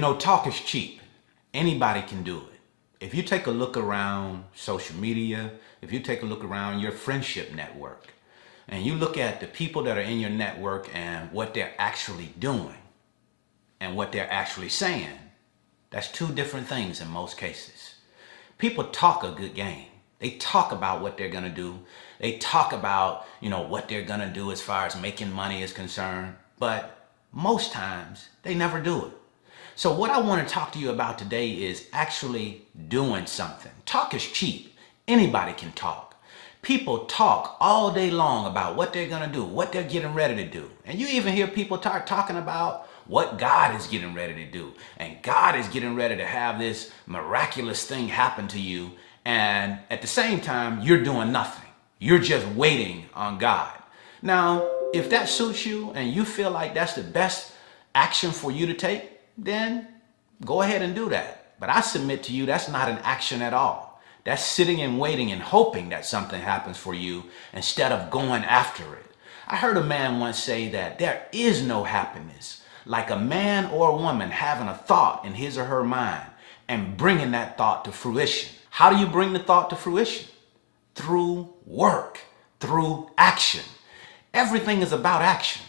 Talk is cheap. Anybody can do it. If you take a look around social media, if you take a look around your friendship network, and you look at the people that are in your network and what they're actually doing and what they're actually saying, that's two different things in most cases. People talk a good game. They talk about what they're going to do. They talk about, what they're going to do as far as making money is concerned. But most times, they never do it. So what I want to talk to you about today is actually doing something. Talk is cheap. Anybody can talk. People talk all day long about what they're going to do, what they're getting ready to do. And you even hear people talking about what God is getting ready to do. And God is getting ready to have this miraculous thing happen to you. And at the same time, you're doing nothing. You're just waiting on God. Now, if that suits you and you feel like that's the best action for you to take, then go ahead and do that. But I submit to you, that's not an action at all. That's sitting and waiting and hoping that something happens for you instead of going after it. I heard a man once say that there is no happiness like a man or a woman having a thought in his or her mind and bringing that thought to fruition. How do you bring the thought to fruition? Through work, through action. Everything is about action.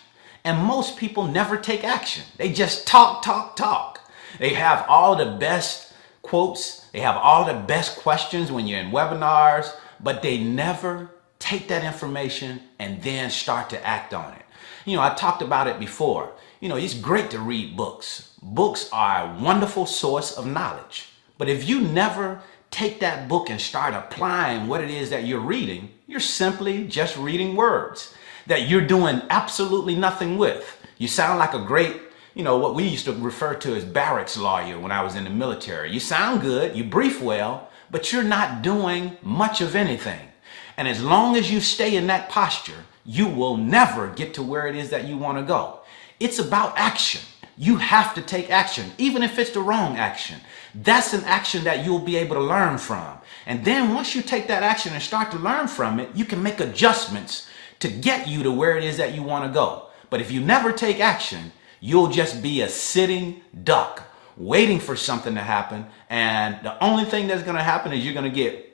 And most people never take action. They just talk, talk, talk. They have all the best quotes. They have all the best questions when you're in webinars, but they never take that information and then start to act on it. I talked about it before. It's great to read books. Books are a wonderful source of knowledge. But if you never take that book and start applying what it is that you're reading, you're simply just reading words that you're doing absolutely nothing with. You sound like a great, what we used to refer to as barracks lawyer when I was in the military. You sound good, you brief well, but you're not doing much of anything. And as long as you stay in that posture, you will never get to where it is that you want to go. It's about action. You have to take action, even if it's the wrong action. That's an action that you'll be able to learn from. And then once you take that action and start to learn from it, you can make adjustments to get you to where it is that you want to go. But if you never take action, you'll just be a sitting duck waiting for something to happen. And the only thing that's going to happen is you're going to get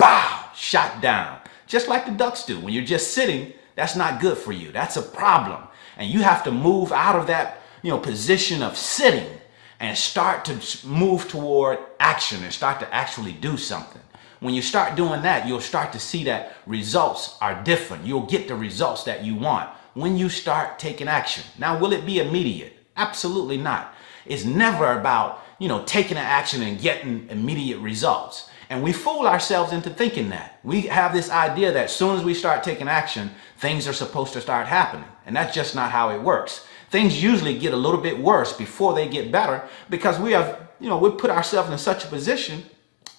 shot down, just like the ducks do. When you're just sitting, that's not good for you. That's a problem. And you have to move out of that, position of sitting and start to move toward action and start to actually do something. When you start doing that, you'll start to see that results are different. You'll get the results that you want when you start taking action. Now, will it be immediate? Absolutely not. It's never about, taking an action and getting immediate results. And we fool ourselves into thinking that. We have this idea that as soon as we start taking action, things are supposed to start happening. And that's just not how it works. Things usually get a little bit worse before they get better because we put ourselves in such a position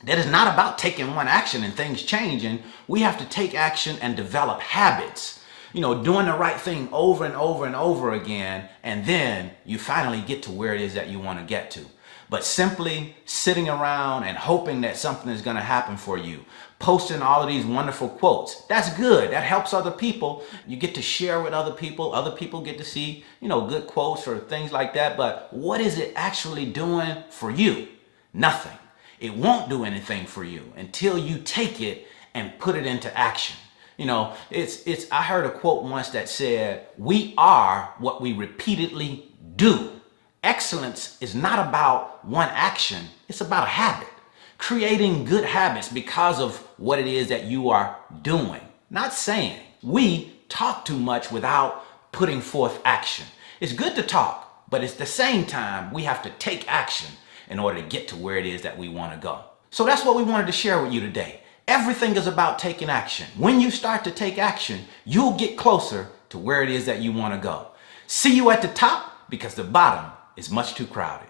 that it's not about taking one action and things changing. We have to take action and develop habits, doing the right thing over and over and over again. And then you finally get to where it is that you want to get to. But simply sitting around and hoping that something is going to happen for you, posting all of these wonderful quotes, that's good. That helps other people. You get to share with other people. Other people get to see, good quotes or things like that. But what is it actually doing for you? Nothing. It won't do anything for you until you take it and put it into action. I heard a quote once that said, "We are what we repeatedly do." Excellence is not about one action. It's about a habit. Creating good habits because of what it is that you are doing, not saying. We talk too much without putting forth action. It's good to talk, but at the same time, we have to take action in order to get to where it is that we want to go. So that's what we wanted to share with you today. Everything is about taking action. When you start to take action, you'll get closer to where it is that you want to go. See you at the top because the bottom is much too crowded.